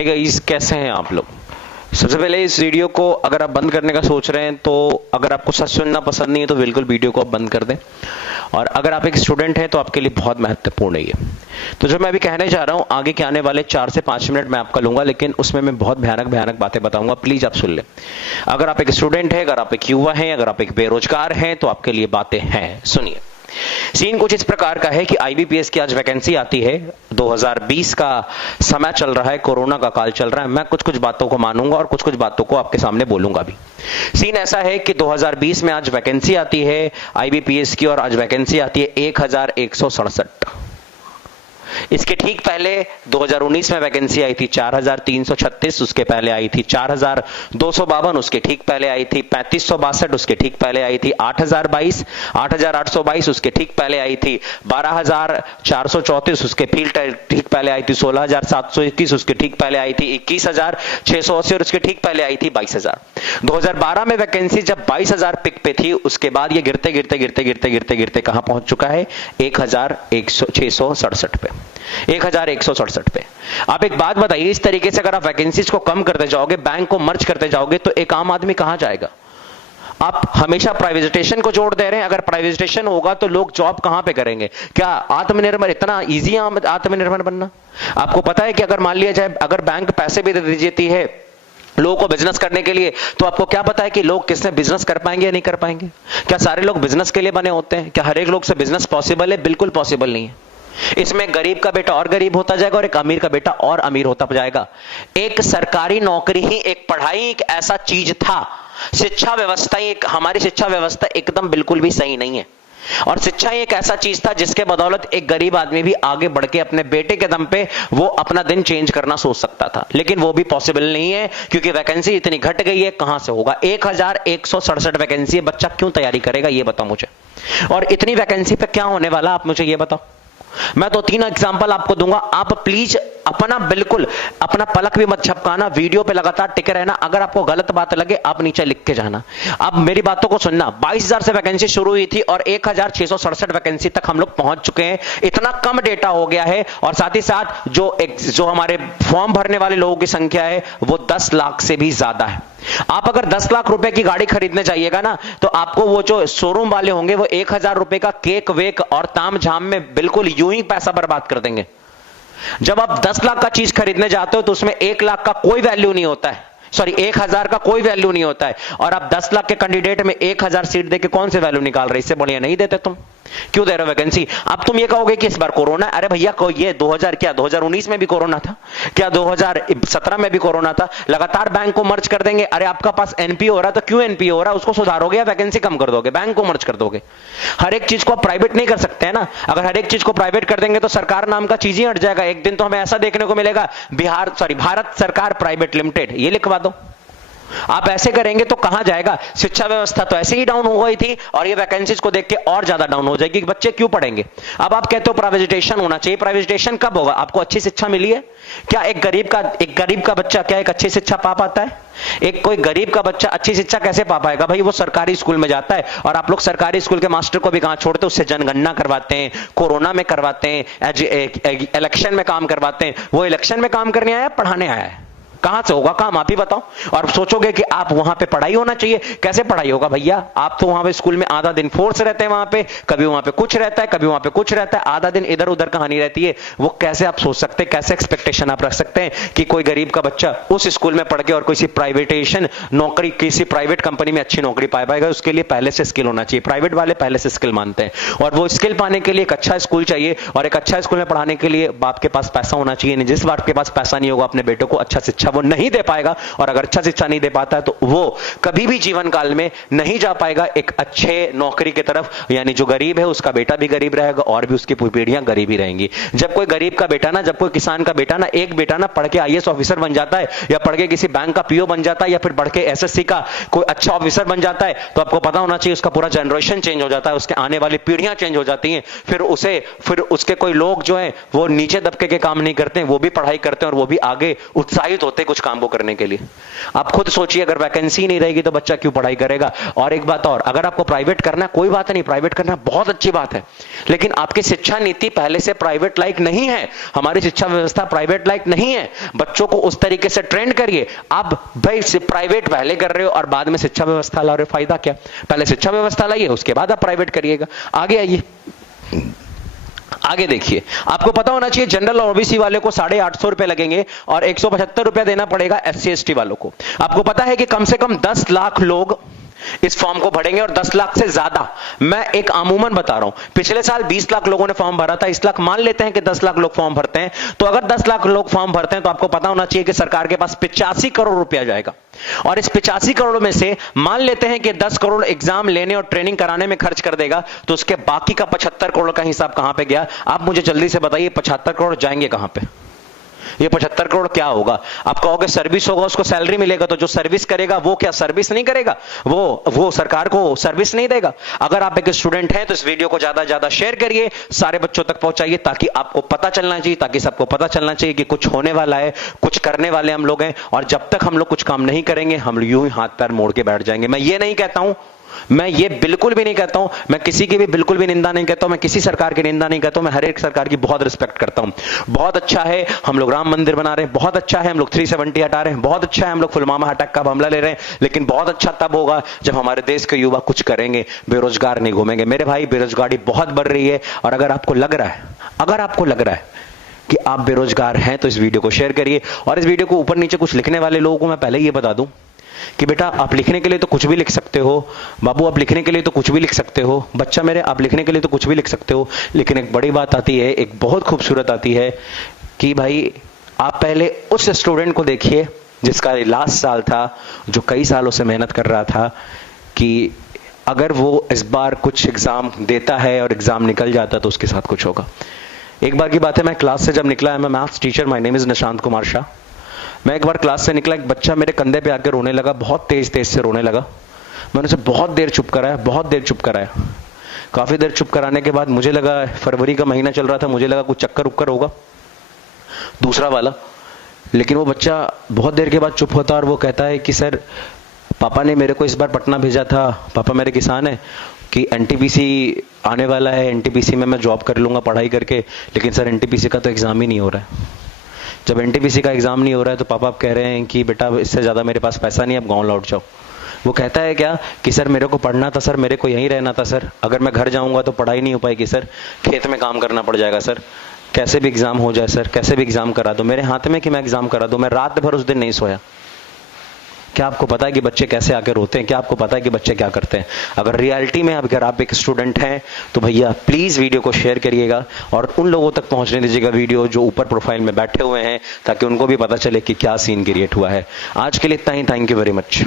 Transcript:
Hey guys, कैसे हैं आप लोग। सबसे पहले इस वीडियो को अगर आप बंद करने का सोच रहे हैं तो अगर आपको सच सुनना पसंद नहीं है तो बिल्कुल वीडियो को आप बंद कर दें। और अगर आप एक स्टूडेंट हैं तो आपके लिए बहुत महत्वपूर्ण है ये। तो जो मैं अभी कहने जा रहा हूं, आगे के आने वाले 4 से 5 मिनट मैं आपका लूंगा, लेकिन उसमें मैं बहुत भयानक भयानक बातें बताऊंगा। प्लीज आप सुन लें। अगर आप एक स्टूडेंट है, अगर आप एक युवा हैं, अगर आप एक बेरोजगार हैं तो आपके लिए बातें हैं। सुनिए। सीन कुछ इस प्रकार का है कि आईबीपीएस की आज वैकेंसी आती है। 2020 का समय चल रहा है, कोरोना का काल चल रहा है। मैं कुछ कुछ बातों को मानूंगा और कुछ कुछ बातों को आपके सामने बोलूंगा भी। सीन ऐसा है कि 2020 में आज वैकेंसी आती है आईबीपीएस की, और आज वैकेंसी आती है 1167। इसके ठीक पहले 2019 में वैकेंसी आई थी 4336, उसके पहले आई थी 4252, उसके ठीक पहले आई थी 3562, उसके ठीक पहले आई थी 8022, 8822, उसके ठीक पहले आई थी 12434, उसके ठीक पहले आई थी 16721, उसके ठीक पहले आई थी 21680 और उसके ठीक पहले आई थी 22000। 2012 में वैकेंसी जब 22000 पिक पे थी, उसके बाद ये गिरते गिरते गिरते गिरते गिरते गिरते कहां पहुंच चुका है? 1667 पे, 1167 पे। आप एक बात बताइए, इस तरीके से अगर आप वैकेंसीज को कम करते जाओगे, बैंक को मर्ज करते जाओगे, तो एक आम आदमी कहां जाएगा? आप हमेशा प्राइवेटाइजेशन को जोड़ दे रहे हैं। अगर प्राइवेटाइजेशन होगा तो लोग जॉब कहां पे करेंगे? क्या आत्मनिर्भर इतना इजी है आत्मनिर्भर बनना? आपको पता है कि अगर मान लिया जाए, अगर बैंक पैसे भी दे देती है लोगों को बिजनेस करने के लिए, तो आपको क्या पता है कि लोग किससे बिजनेस कर पाएंगे या नहीं कर पाएंगे? क्या सारे लोग बिजनेस के लिए बने होते हैं? क्या हर एक लोग से बिजनेस पॉसिबल है? बिल्कुल पॉसिबल नहीं है। इसमें गरीब का बेटा और गरीब होता जाएगा और एक अमीर का बेटा और अमीर होता जाएगा। एक सरकारी नौकरी ही, एक पढ़ाई एक ऐसा चीज था। शिक्षा व्यवस्था, एक हमारी शिक्षा व्यवस्था एकदम बिल्कुल भी सही नहीं है। और शिक्षा एक ऐसा चीज था जिसके बदौलत एक गरीब आदमी भी आगे बढ़ के अपने बेटे के दम पे वो अपना दिन चेंज करना सोच सकता था, लेकिन वो भी पॉसिबल नहीं है क्योंकि वैकेंसी इतनी घट गई है। कहां से होगा? 1167 वैकेंसी है। बच्चा क्यों तैयारी करेगा ये बताओ मुझे। और इतनी वैकेंसी पे क्या होने वाला आप मुझे ये बताओ। मैं तो 3 एग्जांपल आपको दूंगा। आप प्लीज अपना बिल्कुल अपना पलक भी मत झपकाना, वीडियो पे लगातार टिके रहना। अगर आपको गलत बात लगे आप नीचे लिख के जाना। अब मेरी बातों को सुनना। 22000 से वैकेंसी शुरू हुई थी और 1667 वैकेंसी तक हम लोग पहुंच चुके हैं। इतना कम डेटा हो गया है और साथ ही साथ जो हमारे फॉर्म भरने वाले लोगों की संख्या है वो 10 लाख से भी ज्यादा है। आप अगर 10 लाख रुपए की गाड़ी खरीदने जाइएगा ना, तो आपको वो जो शोरूम वाले होंगे वो 1000 रुपए का केक वेक और ताम झाम में बिल्कुल यूं ही पैसा बर्बाद कर देंगे। जब आप 10 लाख का चीज खरीदने जाते हो तो उसमें 1 लाख का कोई वैल्यू नहीं होता है, सॉरी 1000 का कोई वैल्यू नहीं होता है। और आप 10 लाख के कैंडिडेट में 1000 सीट देके कौन से वैल्यू निकाल रहे? इससे बढ़िया नहीं देते तुम। क्यों दे रहे हो वैकेंसी? अब तुम ये कहोगे कि इस बार कोरोना। अरे भैया को ये 2019 में भी कोरोना था क्या? 2017 में भी कोरोना था। लगातार बैंक को मर्ज कर देंगे। अरे आपका पास एनपीओ हो रहा तो क्यों एनपीओ हो रहा? उसको सुधारोगे या वैकेंसी कम कर दोगे? बैंक को मर्ज कर दोगे। हर एक चीज को आप प्राइवेट नहीं कर सकते हैं ना। अगर हर एक चीज को प्राइवेट कर देंगे तो सरकार नाम का चीज ही हट जाएगा। एक दिन तो हमें ऐसा देखने को मिलेगा, भारत सरकार प्राइवेट लिमिटेड, ये लिखवा दो। आप ऐसे करेंगे तो कहां जाएगा? शिक्षा व्यवस्था तो ऐसे ही डाउन हो गई थी और ये वैकेंसीज को देख के और ज्यादा डाउन हो जाएगी कि बच्चे क्यों पढ़ेंगे। अब आप कहते हो प्राइवेटाइजेशन होना चाहिए। प्राइवेटाइजेशन कब होगा? आपको अच्छी शिक्षा मिली है क्या? एक गरीब का बच्चा क्या एक अच्छी शिक्षा पा पाता है? कोई गरीब का बच्चा अच्छी शिक्षा कैसे पा पाएगा भाई? वो सरकारी स्कूल में जाता है और आप लोग सरकारी स्कूल के मास्टर को भी कहां छोड़ते? उससे जनगणना करवाते हैं, कोरोना में करवाते हैं, इलेक्शन में काम करवाते हैं। वो इलेक्शन में काम करने आया, पढ़ाने आया है? कहां से होगा काम? आप ही बताओ। और सोचोगे कि आप वहां पे पढ़ाई होना चाहिए। कैसे पढ़ाई होगा भैया? आप तो वहां पे स्कूल में आधा दिन फोर्स रहते हैं, वहां पे कभी वहां पे कुछ रहता है, कभी वहां पे कुछ रहता है, आधा दिन इधर उधर कहानी रहती है। वो कैसे आप सोच सकते हैं? कैसे एक्सपेक्टेशन आप रख सकते हैं कि कोई गरीब का बच्चा उस स्कूल में पढ़ के और किसी प्राइवेटाइजेशन नौकरी, किसी प्राइवेट कंपनी में अच्छी नौकरी पा पाएगा? उसके लिए पहले से स्किल होना चाहिए। प्राइवेट वाले पहले से स्किल मानते हैं और वो स्किल पाने के लिए एक अच्छा स्कूल चाहिए और एक अच्छा स्कूल में पढ़ाने के लिए बाप के पास पैसा होना चाहिए। जिस बाप के पास पैसा नहीं होगा अपने बेटों को अच्छा शिक्षा वो नहीं दे पाएगा। और अगर अच्छा शिक्षा नहीं दे पाता है तो वो कभी भी जीवन काल में नहीं जा पाएगा एक अच्छे नौकरी की तरफ। यानी जो गरीब है उसका बेटा भी गरीब रहेगा और भी उसकी पीढ़ियां गरीब ही रहेंगी। जब कोई गरीब का बेटा ना, जब कोई किसान का बेटा ना, एक बेटा ना पढ़ के आईएएस ऑफिसर बन जाता है या पढ़ के किसी बैंक का पीओ बन जाता है या फिर पढ़ के एसएससी का कोई अच्छा ऑफिसर बन जाता है, तो आपको पता होना चाहिए उसका पूरा जनरेशन चेंज हो जाता है, उसके आने वाली पीढ़ियां चेंज हो जाती हैं। फिर उसके कोई लोग जो है वो नीचे दबके के काम नहीं करते हैं, वो भी पढ़ाई करते हैं और वो भी आगे उत्साहित होते हैं। पड़ते कुछ काम को करने के लिए। आप खुद सोचिए, अगर वैकेंसी नहीं रहेगी तो बच्चा क्यों पढ़ाई करेगा। और एक बात और, अगर आपको प्राइवेट करना है कोई बात नहीं, प्राइवेट करना बहुत अच्छी बात है, लेकिन आपकी शिक्षा नीति पहले से प्राइवेट लाइक नहीं है। हमारी शिक्षा व्यवस्था प्राइवेट लाइक नहीं है। बच्चों को उस तरीके से ट्रेंड करिए। आप भाई प्राइवेट पहले कर रहे हो और बाद में शिक्षा व्यवस्था ला रहे हो, फायदा क्या। पहले शिक्षा व्यवस्था लाइए, उसके बाद आप प्राइवेट करिएगा। आगे आइए, आगे देखिए, आपको पता होना चाहिए जनरल और ओबीसी वाले को 850 रुपए लगेंगे और 175 रुपया देना पड़ेगा एससी एसटी वालों को। आपको पता है कि कम से कम 10 लाख लोग इस फॉर्म को भरेंगे और 10 लाख से ज्यादा, मैं एक अमूमन बता रहा हूं, पिछले साल 20 लाख लोगों ने फॉर्म भरा था, इस लाख मान लेते हैं कि 10 लाख लोग फॉर्म भरते हैं, तो अगर 10 लाख लोग फॉर्म भरते हैं तो आपको पता होना चाहिए कि सरकार के पास 85 करोड़ रुपया जाएगा। और इस 85 करोड़ में से मान लेते हैं कि 10 करोड़ एग्जाम लेने और ट्रेनिंग कराने में खर्च कर देगा, तो उसके बाकी का 75 करोड़ का हिसाब कहां पे गया। आप मुझे जल्दी से बताइए 75 करोड़ जाएंगे कहां पे। ये 75 करोड़ क्या होगा। आप कहोगे सर्विस होगा, उसको सैलरी मिलेगा, तो जो सर्विस करेगा वो क्या सर्विस नहीं करेगा, वो सरकार को सर्विस नहीं देगा। अगर आप एक स्टूडेंट हैं तो इस वीडियो को ज्यादा से ज्यादा शेयर करिए, सारे बच्चों तक पहुंचाइए, ताकि आपको पता चलना चाहिए, ताकि सबको पता चलना चाहिए कि कुछ होने वाला है, कुछ करने वाले हम लोग हैं। और जब तक हम लोग कुछ काम नहीं करेंगे हम यूं ही हाथ पैर मोड़ के बैठ जाएंगे। मैं ये नहीं कहता हूं, मैं ये बिल्कुल भी नहीं कहता हूं, मैं किसी की भी बिल्कुल भी निंदा नहीं कहता हूं, मैं किसी सरकार की निंदा नहीं कहता हूं, मैं हर एक सरकार की बहुत रिस्पेक्ट करता हूं। बहुत अच्छा है हम लोग राम मंदिर बना रहे हैं, बहुत अच्छा है हम लोग 370 हटा रहे हैं, बहुत अच्छा है हम लोग पुलवामा अटैक का हमला ले रहे हैं, लेकिन बहुत अच्छा तब होगा जब हमारे देश के युवा कुछ करेंगे, बेरोजगार नहीं घूमेंगे। मेरे भाई, बेरोजगारी बहुत बढ़ रही है, और अगर आपको लग रहा है कि आप बेरोजगार हैं तो इस वीडियो को शेयर करिए। और इस वीडियो को ऊपर नीचे कुछ लिखने वाले लोगों को मैं पहले ये बता दूं कि बेटा आप लिखने के लिए तो कुछ भी लिख सकते हो, बाबू आप लिखने के लिए तो कुछ भी लिख सकते हो, बच्चा मेरे आप लिखने के लिए तो कुछ भी लिख सकते हो, लेकिन एक बड़ी बात आती है, एक बहुत खूबसूरत आती है कि भाई आप पहले उस स्टूडेंट को देखिए जिसका लास्ट साल था, जो कई सालों से मेहनत कर रहा था, कि अगर वो इस बार कुछ एग्जाम देता है और एग्जाम निकल जाता तो उसके साथ कुछ होगा। एक बार की बात है, मैं क्लास से जब निकला है, मैं maths teacher, my name is Nishant Kumar Shah. मैं एक बार क्लास से निकला, एक बच्चा मेरे कंधे पे आकर रोने लगा, बहुत तेज से रोने लगा। मैंने उसे बहुत देर चुप कराया। काफी देर चुप कराने के बाद मुझे लगा, फरवरी का महीना चल रहा था, मुझे लगा कुछ चक्कर उक्कर होगा दूसरा वाला। लेकिन वो बच्चा बहुत देर के बाद चुप होता और वो कहता है कि सर पापा ने मेरे को इस बार पटना भेजा था, पापा मेरे किसान है, कि एनटीपीसी आने वाला है, एनटीपीसी में मैं जॉब कर लूंगा पढ़ाई करके, लेकिन सर एनटीपीसी का तो एग्जाम ही नहीं हो रहा है। जब एनटीपीसी का एग्जाम नहीं हो रहा है तो पापा आप कह रहे हैं कि बेटा इससे ज्यादा मेरे पास पैसा नहीं, अब गांव लौट जाओ। वो कहता है क्या कि सर मेरे को पढ़ना था सर, मेरे को यहीं रहना था सर, अगर मैं घर जाऊंगा तो पढ़ाई नहीं हो पाएगी सर, खेत में काम करना पड़ जाएगा सर, कैसे भी एग्जाम हो जाए सर, कैसे भी एग्जाम करा दो, मेरे हाथ में कि मैं एग्जाम करा दूं। मैं रात भर उस दिन नहीं सोया। क्या आपको पता है कि बच्चे कैसे आकर रोते हैं? क्या आपको पता है कि बच्चे क्या करते हैं? अगर रियलिटी में अगर आप एक स्टूडेंट हैं तो भैया प्लीज वीडियो को शेयर करिएगा और उन लोगों तक पहुंचने दीजिएगा वीडियो जो ऊपर प्रोफाइल में बैठे हुए हैं, ताकि उनको भी पता चले कि क्या सीन क्रिएट हुआ है। आज के लिए इतना ही। Thank you very much.